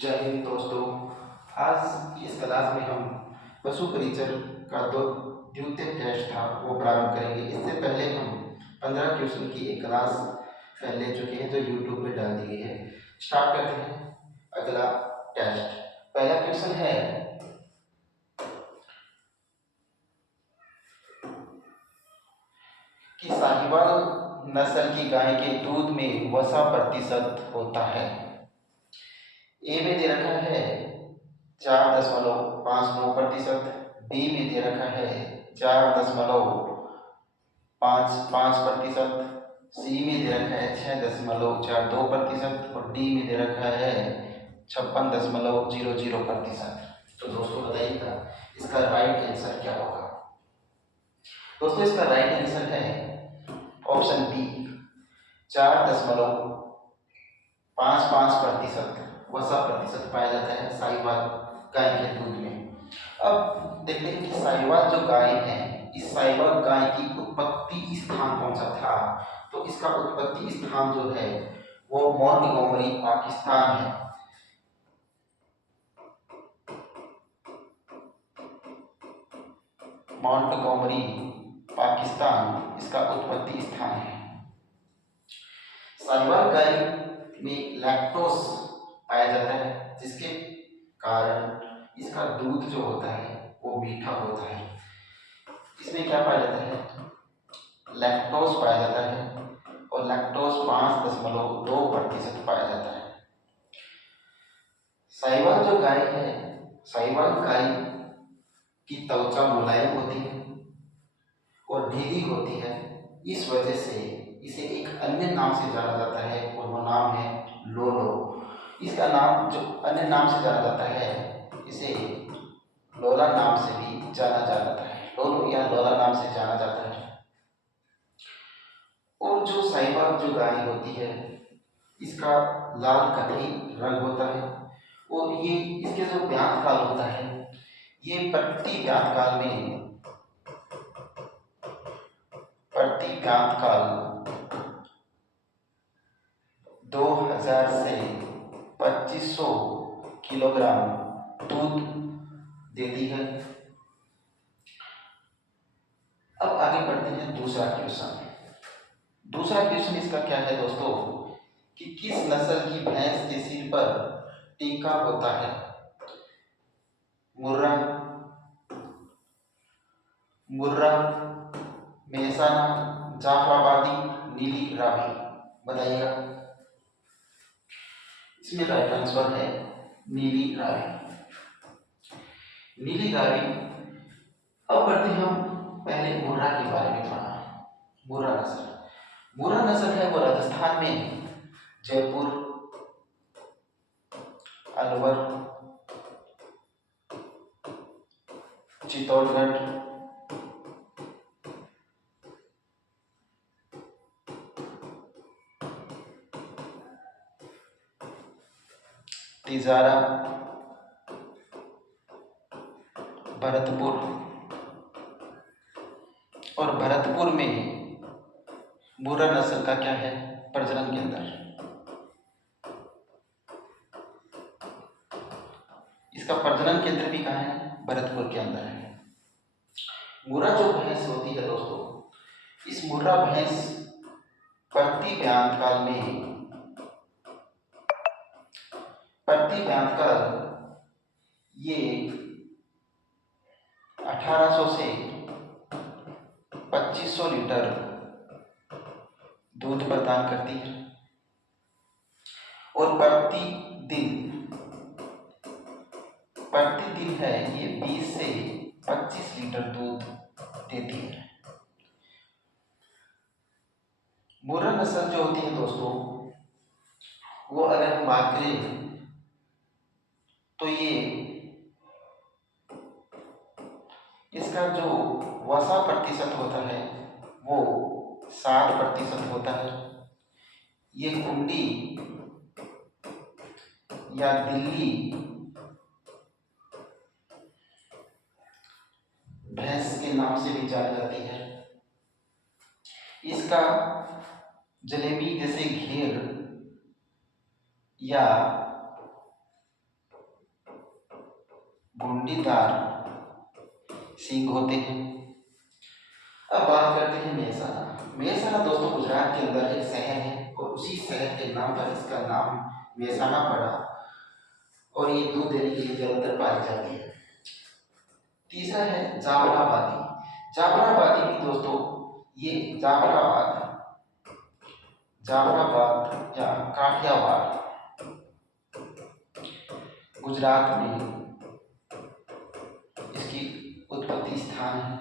जय हिंद दोस्तों। आज इस क्लास में हम पशु परिचर का दो द्वितीय टेस्ट था वो प्रारंभ करेंगे। इससे पहले हम 15 क्वेश्चन की एक क्लास ले चुके हैं जो यूट्यूब पे डाल दी गई है। स्टार्ट करते हैं अगला टेस्ट। पहला क्वेश्चन है कि साहिवाल नस्ल की गाय के दूध में वसा प्रतिशत होता है। ए में दे रखा है 4.59%, बी में दे रखा है 4.55%, सी में दे रखा है 6.42% और डी में दे रखा है 56.00%। तो दोस्तों बताइएगा इसका राइट आंसर क्या होगा। दोस्तों इसका राइट आंसर है ऑप्शन बी, 4.55% वसा प्रतिशत पाया जाता है साहिवाल गाय के दूध में। अब देखते हैं कि साहिवाल जो गाय है, इस साहिवाल गाय की उत्पत्ति स्थान कौन सा था। तो इसका उत्पत्ति स्थान जो है वो मोंटगोमरी पाकिस्तान है। मोंटगोमरी पाकिस्तान इसका उत्पत्ति स्थान है। साहिवाल गाय में लैक्टोज पाया जाता है जिसके कारण इसका दूध जो होता है वो मीठा होता है। इसमें क्या पाया जाता है, लैक्टोज पाया जाता है और लैक्टोज 5.2% पाया जाता है। साहिवाल जो गाय है, साहिवाल गाय की त्वचा मुलायम होती है और ढीली होती है। इस वजह से इसे एक अन्य नाम से जाना जाता है और वो नाम है लोलो। इसका नाम जो अन्य नाम से जाना जाता है इसे लोला नाम से भी जाना जाता है। लोलो या लोला नाम से जाना जाता है। और जो साहिवाल जो गाय होती है इसका लाल कथई रंग होता है और ये इसके जो ब्यात काल होता है ये प्रति ब्यात काल 2000 से 2500 किलोग्राम दूध देती है। अब आगे बढ़ते हैं दूसरा क्वेश्चन। दूसरा क्वेश्चन इसका क्या है दोस्तों कि किस नस्ल की भैंस के सिर पर टीका होता है। मुर्रा, मेहसाना, जाफराबादी, नीली रावी। बताइएगा। इसमें राइट आंसर है नीली रावी। नीली रावी। अब बढ़ते हैं हम पहले मुर्रा के बारे में थोड़ा। मुर्रा नस्ल है वो राजस्थान में जयपुर, अलवर, चित्तौड़गढ़, तिजारा, भरतपुर और भरतपुर में मुर्रा नस्ल का क्या है प्रजनन केंद्र। इसका प्रजनन केंद्र भी कहाँ है, भरतपुर के अंदर है। मुर्रा जो भैंस होती है दोस्तों, इस मुर्रा भैंस प्रति ब्यांतकाल ये 1800 से 2500 लीटर दूध प्रदान करती है और प्रतिदिन है ये 20 से 25 लीटर दूध देती है। मुर्रा नस्ल जो होती है दोस्तों वो अगर हम बात करें तो ये इसका जो वसा प्रतिशत होता है वो 60% होता है। ये कुंडी या दिल्ली भैंस के नाम से भी जानी जाती है। इसका जलेबी जैसे घेर या घुंडीदार सींग होते हैं। अब बात करते हैं मेहसाणा। मेहसाणा दोस्तों गुजरात के अंदर एक शहर है और उसी शहर के नाम पर इसका नाम मेहसाणा पड़ा और ये दूध देने के लिए ज्यादातर पाई जाती है। तीसरा है जाफराबादी। जाफराबादी भी दोस्तों ये जाफराबाद या काठियावाड़ गुजरात में इसकी उत्पत्ति स्थान है।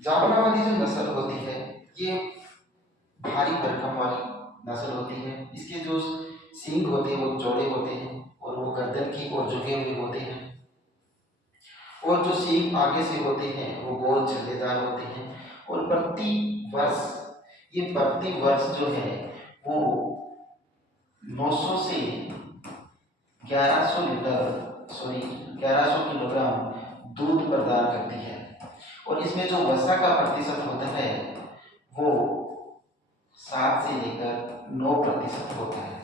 जाफराबादी जो नस्ल होती है ये भारी भरकम वाली नस्ल होती है। इसके जो सींग होते हैं वो चौड़े होते हैं और वो गर्दन की ओर झुके हुए होते हैं और जो सींग आगे से होते हैं वो गोल छल्लेदार होते हैं और प्रति वर्ष जो है वो 900 से 1100 किलोग्राम दूध प्रदान करती है और इसमें जो वसा का प्रतिशत होता है वो 7 से लेकर 9% होता है।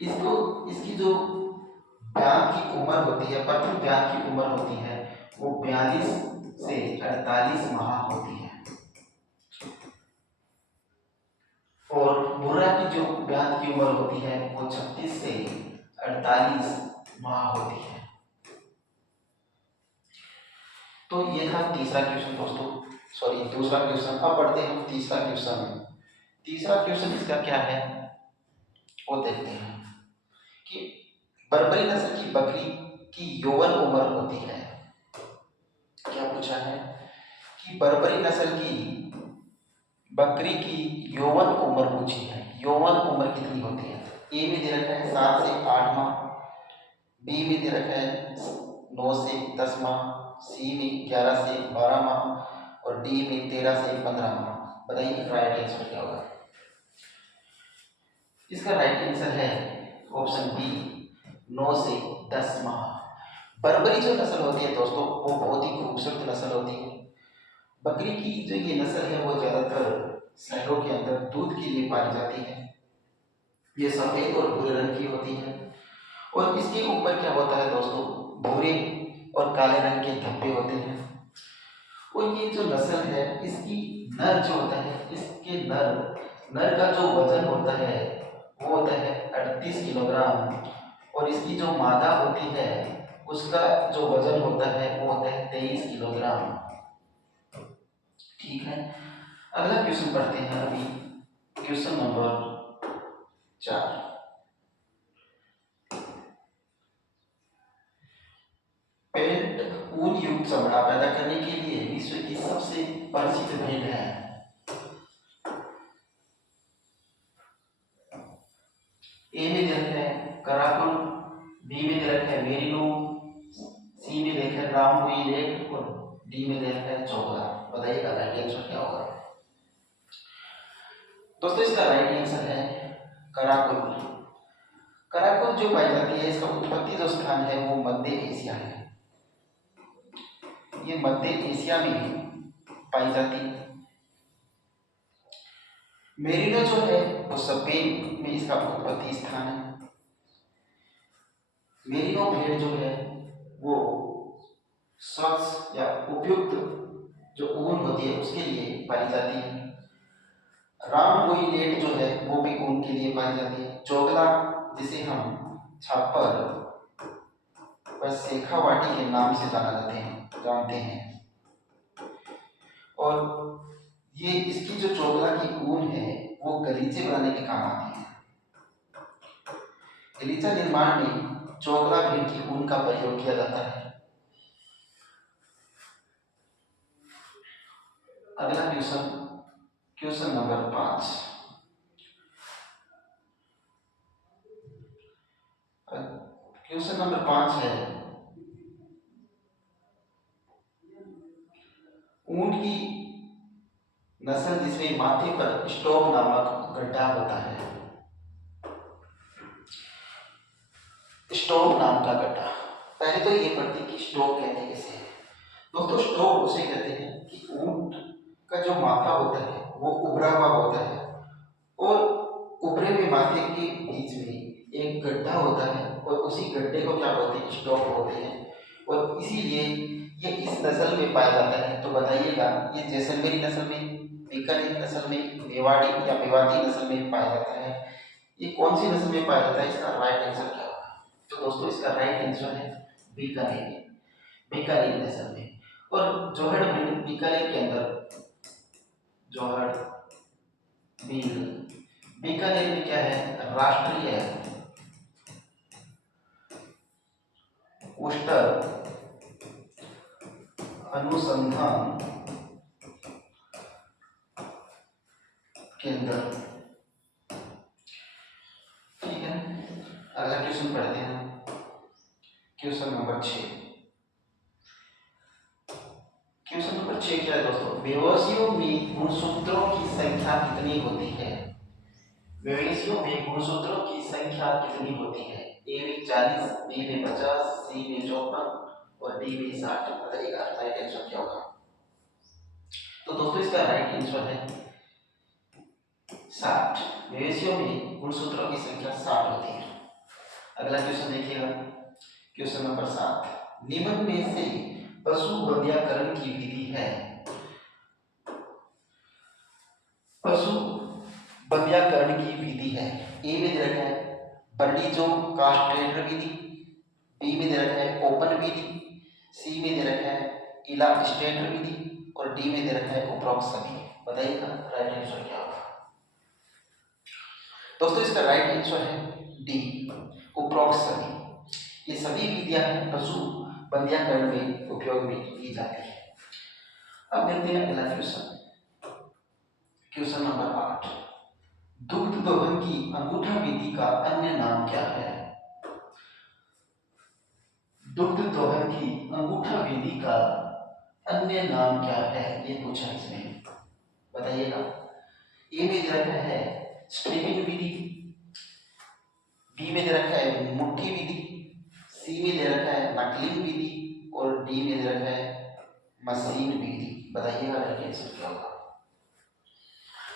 इसकी जो ब्यान की उम्र होती है, प्रथम ब्यान की उम्र होती है वो 42 से 48 माह होती है और मुर्रा की जो ब्यान की उम्र होती है वो 36 से 48 माह होती है। तो ये था तीसरा क्वेश्चन दोस्तों, दूसरा क्वेश्चन। अब पढ़ते हैं हम तीसरा क्वेश्चन। तीसरा क्वेश्चन इसका क्या है वो देखते हैं कि बर्बरी नस्ल की बकरी की यौवन उम्र होती है। क्या पूछा है कि बर्बरी नस्ल की बकरी की यौवन उम्र पूछी है। यौवन उम्र कितनी होती है? ए में दे रखा है 7 से 8 माह, बी में दे रखा है 9 से 10 माह, सी में 11 से 12 माह और डी में 13 से 15 माह। बताइए राइट आंसर क्या होगा? इसका राइट आंसर है ऑप्शन बी 9 से 10 माह। बर्बरी जो नस्ल होती है दोस्तों वो बहुत ही खूबसूरत नस्ल होती है। बकरी की जो ये नस्ल है वो ज्यादातर शहरों के अंदर दूध के लिए पाई जाती है। ये सफेद और भूरे रंग की होती है और इसके ऊपर क्या होता है दोस्तों, भूरे और काले रंग के धब्बे होते हैं। और ये जो नस्ल है इसकी नर जो होता है, इसके नर का जो वजन होता है वो होता है 38 किलोग्राम और इसकी जो मादा होती है उसका जो वजन होता है वो होता है 23 किलोग्राम। ठीक है, अगला क्वेश्चन पढ़ते हैं अभी, क्वेश्चन नंबर 4। पेल्ट ऊन युक्त चमड़ा पैदा करने के लिए विश्व की सबसे प्रसिद्ध भेड़ है। ए में दे रखा है कराकुल, बी में दे रखा है मेरिनो, सी में दे रखा है रामबुई और डी में दे रखा है चोगला। बताइएगा राइट आंसर क्या होगा? दोस्तों इसका राइट आंसर है कराकुल। कराकुल जो पाई जाती है इसका उत्पत्ति जो स्थान है वो मध्य एशिया है। ये मध्य एशिया में पाई जाती है। मेरिनो जो है वो स्पेन में इसका उत्पत्ति स्थान है। मेरिनो भेड़ जो है वो स्वच्छ या उपयुक्त जो ऊन होती है उसके लिए पाई जाती है। रामबुई जो है वो भी ऊन के लिए पाई जाती है। चोगला जिसे हम छापर व शेखावाटी के नाम से जानते हैं और ये इसकी जो चोगला की ऊन है वो गलीचे बनाने के काम आती है। गलीचा निर्माण में चोगला भेड़ की ऊन का प्रयोग किया जाता है। अगला क्वेश्चन नंबर 5। क्वेश्चन नंबर 5 है ऊंट की नस्ल जिसमें माथे पर स्टॉप नामक गड्ढा होता है। स्टॉप नाम का गड्ढा, पहले तो ये पढ़ते कि स्टॉप कहते कैसे हैं। दोस्तों स्टॉप उसे कहते हैं कि ऊंट का जो माथा होता है वो उभरा हुआ होता है और उभरे हुए माथे के बीच में एक गड्ढा होता है और उसी गड्ढे को क्या बोलते हैं, स्टॉक बोलते हैं, और इसीलिए ये इस नस्ल में पाया जाता है। तो बताइएगा ये जैसलमेरी नस्ल में, बीकानेर नस्ल में, मेवाड़ी या मेवाती नस्ल में पाया जाता है, ये कौन सी नस्ल में पाया जाता है, इसका राइट आंसर क्या होगा। तो दोस्तों इसका राइट आंसर है बीकानेर, बीकानेर नस्ल में। और जोहड़ ब्रीड बीकानेर के अंदर, जोहड़ ब्रीड बीकानेर में क्या है, राष्ट्रीय ओस्टर अनुसंधान केंद्र। ठीक है, अगला क्वेश्चन पढ़ते हैं, क्वेश्चन नंबर 6। क्वेश्चन नंबर 6 क्या है दोस्तों, मवेशियों में गुणसूत्रों की संख्या कितनी होती है, मवेशियों में गुणसूत्रों की संख्या कितनी होती है, ए में 40, बी में 50, सी में 54 और डी में 60। बताइएगा राइट आंसर क्या होगा। तो दोस्तों इसका राइट आंसर है 60। मवेशियों में गुणसूत्रों की संख्या 60 होती है। अगला क्वेश्चन देखिएगा, क्वेश्चन नंबर 7। निम्न में से पशु बंध्याकरण की विधि है, पशु बंध्याकरण की विधि है, ए में दे रखा है बर्डीजो कास्ट्रेटर विधि, बी में दे रखा है ओपन विधि, सी में दे रखा है इलास्ट्रेटर विधि और डी में दे रखा है उपरोक्त सभी। बताइएगा राइट आंसर क्या होगा। दोस्तों इसका राइट आंसर है डी, उपरोक्त सभी। ये सभी विधियां पशु बंध्याकरण में उपयोग में ली जाती है। अब देखते हैं अगला क्वेश्चन, क्वेश्चन नंबर 8। दुग्ध दोहन की अंगूठा विधि का अन्य नाम क्या है, दुग्ध दोहन की अंगूठा विधि का अन्य नाम क्या है, ये पूछा इसमें। बताइएगा, ए में दे रखा है स्ट्रिपिंग विधि, बी में दे रखा है मुट्ठी विधि, सी में दे रखा है नकलिंग विधि और डी में दे रखा है मशीन विधि। बताइएगा राइट आंसर क्या होगा।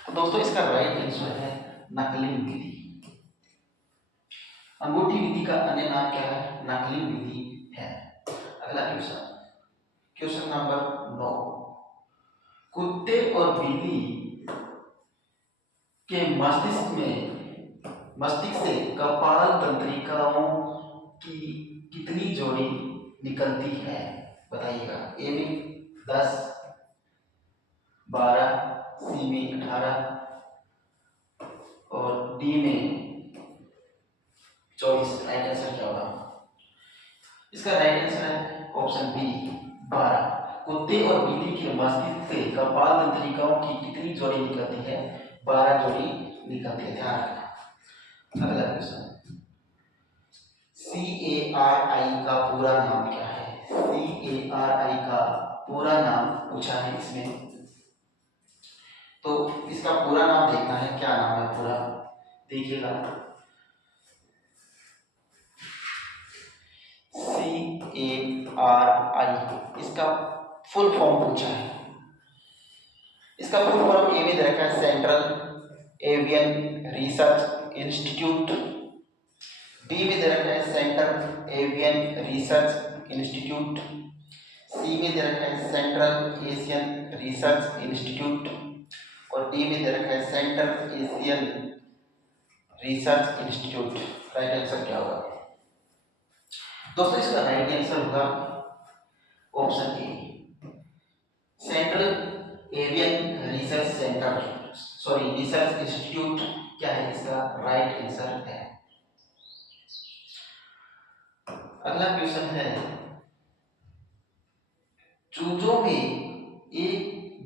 तो दोस्तों इसका राइट आंसर है नकलिंग विधि। अंगूठी विधि का अन्य नाम क्या है, नकलिंग विधि है। अगला क्वेश्चन, क्वेश्चन नंबर 9। कुत्ते और बिल्ली के मस्तिष्क से कपाल तंत्रिकाओं की कितनी जोड़ी निकलती है। बताइएगा, ए में 10, 12, सी में 18 और डी में 24। राइट आंसर क्या होगा। इसका राइट आंसर है ऑप्शन बी 12। कुत्ते और बिल्ली के मस्तिष्क से कपाल तंत्रिकाओं की कितनी जोड़ी निकलती है, 12 जोड़ी निकलती है, ध्यान रखना। अगला क्वेश्चन, CARI का पूरा नाम क्या है, CARI का पूरा नाम पूछा है इसमें। तो इसका पूरा नाम देखना है, क्या नाम है पूरा, देखिएगा। CARI इसका फुल फॉर्म पूछा है। इसका फुल फॉर्म ए में दे रखा है central avian research institute, B में दे रखा है central avian research institute, C में दे रखा है सेंट्रल एशियन रिसर्च इंस्टीट्यूट और डी में दे रखा है central Asian research institute. Right answer क्या होगा। दोस्तों इसका राइट आंसर होगा option A, central avian research centre, sorry research institute क्या है, इसका राइट आंसर है। अगला क्वेश्चन है, चूजों में एक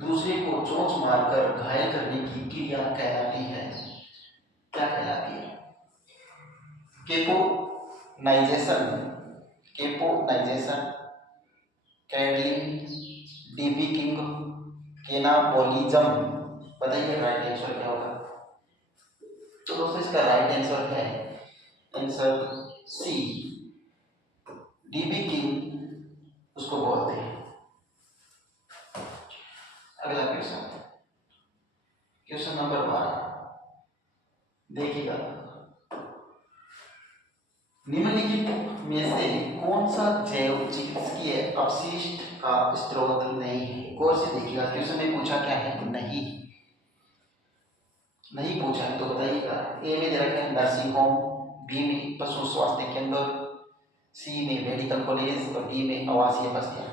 दूसरे को चोंच मारकर घायल करने की क्रिया कहलाती है, क्या कहलाती है, केपोनाइजेशन, केपोनाइजेशन, कैडलिंग, डिपिकिंग, केनाबोलिज्म। बताइए राइट आंसर क्या होगा। तो दोस्तों इसका राइट आंसर है आंसर सी, डिपिकिंग उसको बोलते हैं। अगला क्वेश्चन, क्वेश्चन नंबर 12 देखिएगा। निम्नलिखित में से कौन सा जैव चिकित्सकीय अपशिष्ट का स्रोत नहीं है? गौर से देखिएगा, क्वेश्चन में पूछा क्या है? नहीं नहीं पूछा है तो बताइएगा। ए में दे रखा है नर्सिंग होम, बी में पशु स्वास्थ्य केंद्र, सी में मेडिकल कॉलेज और डी में आवासीय बस्तियां।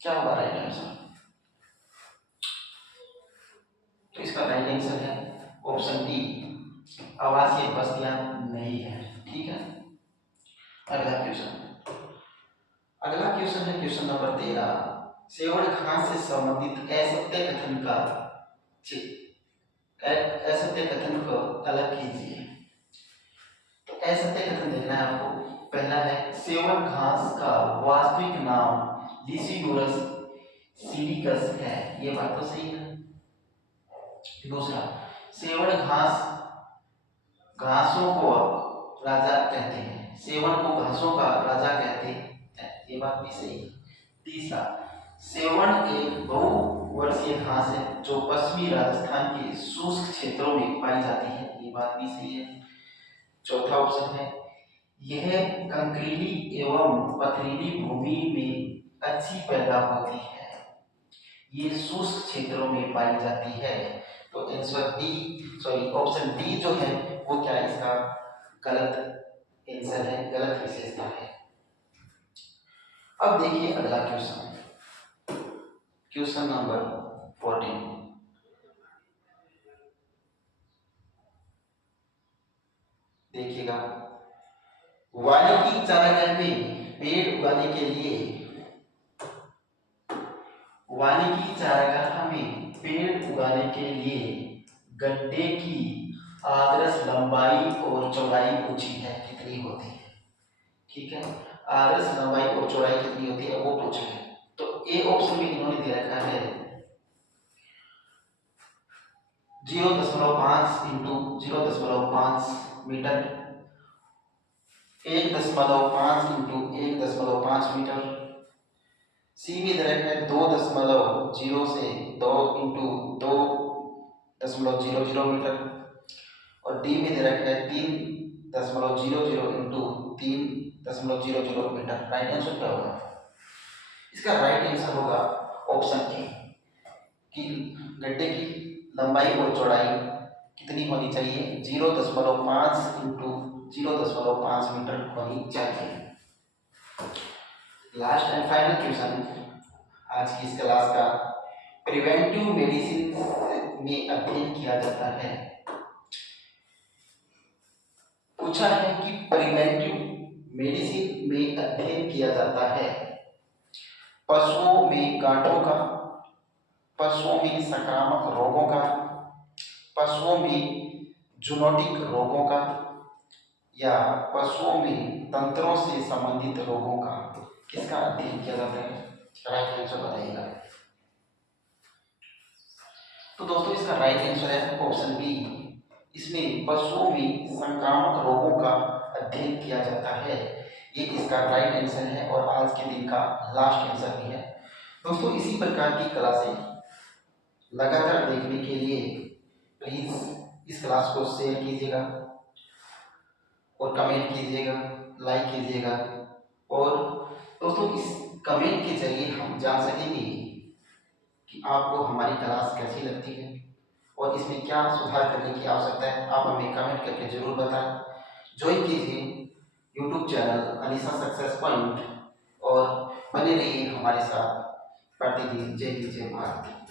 क्या होगा राइट आंसर? तो इसका राइट आंसर है ऑप्शन डी, आवासीय बस्तियां नहीं है। ठीक है, अगला क्वेश्चन। अगला क्वेश्चन है क्वेश्चन नंबर 13। सेवड़ घास से संबंधित असत्य कथन का असत्य कथन को अलग कीजिए। तो असत्य कथन देखना है आपको। पहला है सेवड़ घास का वास्तविक नाम लिसियूरस सिलिकस है, ये बात तो सही है। दूसरा, सेवड़ घासों को राजा कहते हैं, सेवड़ को घासों का राजा कहते हैं, ये बात भी सही है। तीसरा, सेवड़ एक बहुवर्षीय घास है जो पश्चिमी राजस्थान के शुष्क क्षेत्रों में पाई जाती है, ये बात भी सही है। चौथा ऑप्शन है यह कंकरीली एवं पथरीली भूमि में अच्छी पैदा होती है, ये शुष्क क्षेत्रों में पाई जाती है। तो answer D, sorry option D जो है वो क्या है? इसका गलत आंसर है, गलत विशेषता है। अब देखिए अगला क्वेश्चन, क्वेश्चन नंबर 14। देखिएगा, वानिकी चारागाह में पेड़ उगाने के लिए, वानिकी चारागाह में पेड़ उगाने के लिए गड्ढे की आदर्श लंबाई और चौड़ाई ऊंची है कितनी होती है? ठीक है, आदर्श लंबाई और चौड़ाई कितनी होती है वो पूछा है। तो ए ऑप्शन में इन्होंने दे रखा है 0.5 इंटू 0.5 मीटर, 1.5 इंटू 1.5 मीटर, सी में दे रखा है 2.0 से 2 इंटू 2.00 मीटर, और डी में दे रखा है 3.00 इंटू 3.00 मीटर। राइट आंसर क्या होगा? इसका राइट आंसर होगा ऑप्शन ए कि गड्ढे की लंबाई और चौड़ाई कितनी होनी चाहिए? 0.5 इंटू 0.5 मीटर होनी चाहिए। लास्ट एंड फाइनल क्वेश्चन आज की इस क्लास का, प्रिवेंटिव मेडिसिन में अध्ययन किया जाता है। पूछा है कि प्रिवेंटिव मेडिसिन में अध्ययन किया जाता है पशुओं में गांठों का, पशुओं में संक्रामक रोगों का, पशुओं में जूनोटिक रोगों का, या पशुओं में तंत्रों से संबंधित रोगों का, किसका अध्ययन किया जाता है? राइट आंसर बताइएगा। तो दोस्तों इसका राइट आंसर है ऑप्शन बी, इसमें पशुओं में संक्रामक रोगों का अध्ययन किया जाता है, ये इसका राइट आंसर है और आज के दिन का लास्ट आंसर भी है। दोस्तों इसी प्रकार की क्लासें लगातार देखने के लिए प्लीज इस क्लास को शेयर कीजिएगा और कमेंट कीजिएगा, लाइक कीजिएगा, और दोस्तों इस कमेंट के जरिए हम जान सकेंगे कि आपको हमारी क्लास कैसी लगती है और इसमें क्या सुधार करने की आवश्यकता है। आप हमें कमेंट करके जरूर बताएं। ज्वाइन कीजिए YouTube channel Alisa success point और बने रहिए हमारे साथ प्रतिदिन। जय हिंद, जय भारत।